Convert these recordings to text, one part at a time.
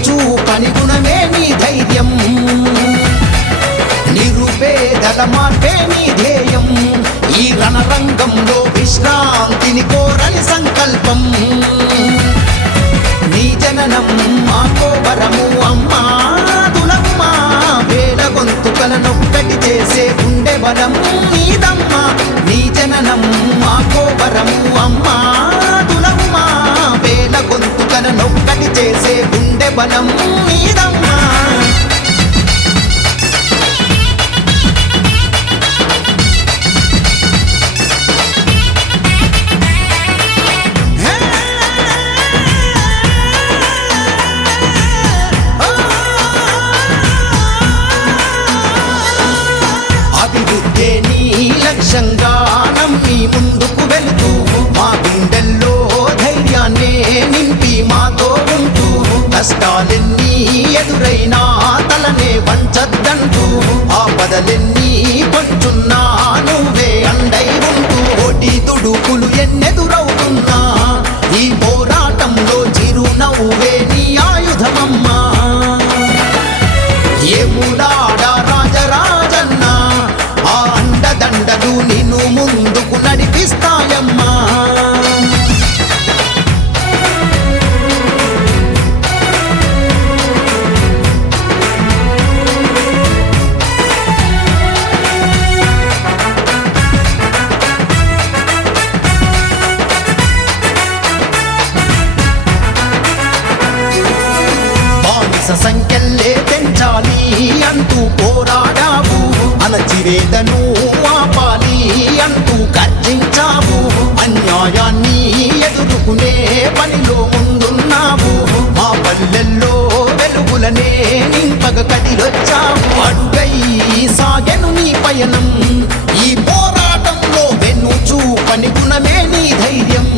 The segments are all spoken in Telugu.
చూపని గుణమే నీ ధైర్యం. నిరుపేదల మార్పే నీ ధ్యేయం. ఈ రణరంగంలో విశ్రాంతిని కోరని సంకల్పం. నీ జననం మాకో వరము అమ్మా. ఎదురైనా తలనే వంచద్దంటూ బానిస సంఖ్యల్లే పెంచాలి అంటూ పోరాడావు. అణచివేదను ఆపాలి అంటూ గర్జించావు. అన్యాయాన్ని ఎదుర్కొనే పనిలో ముందున్నావు. మా పల్లెల్లో వెలుగులనే నింపగ కదిలొచ్చావు. అడుగై సాగెను నీ పయనం. ఈ పోరాటంలో వెన్ను చూపని గుణమే నీ ధైర్యం.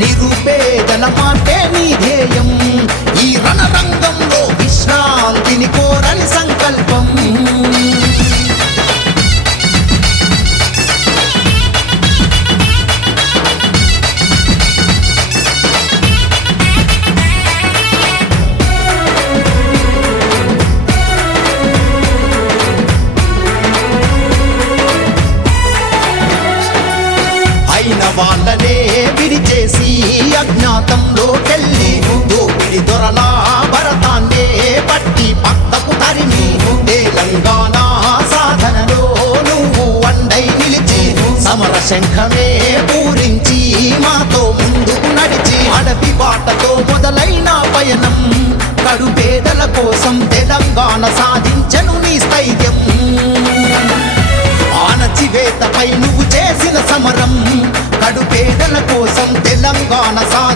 నిరుపేదల మాటే నీ ధ్యేయం. అజ్ఞాతంలోకెళ్ళి దోపిడి దొరలా భరతాన్నే పట్టి పక్కకు తరిమి తెలంగాణ సాధనలో నువ్వు వండై నిలిచి సమర శంఖమే పూరించి మాతో ముందుకు నడిచి అడవి బాటతో మొదలైన పయనం కడుపేదల కోసం తెలంగాణ సాధించను నీ స్థైర్యం. ఆనచివేతపై నువ్వు చేసిన సమరం కడుపేదల కోసం తెలంగాణ సా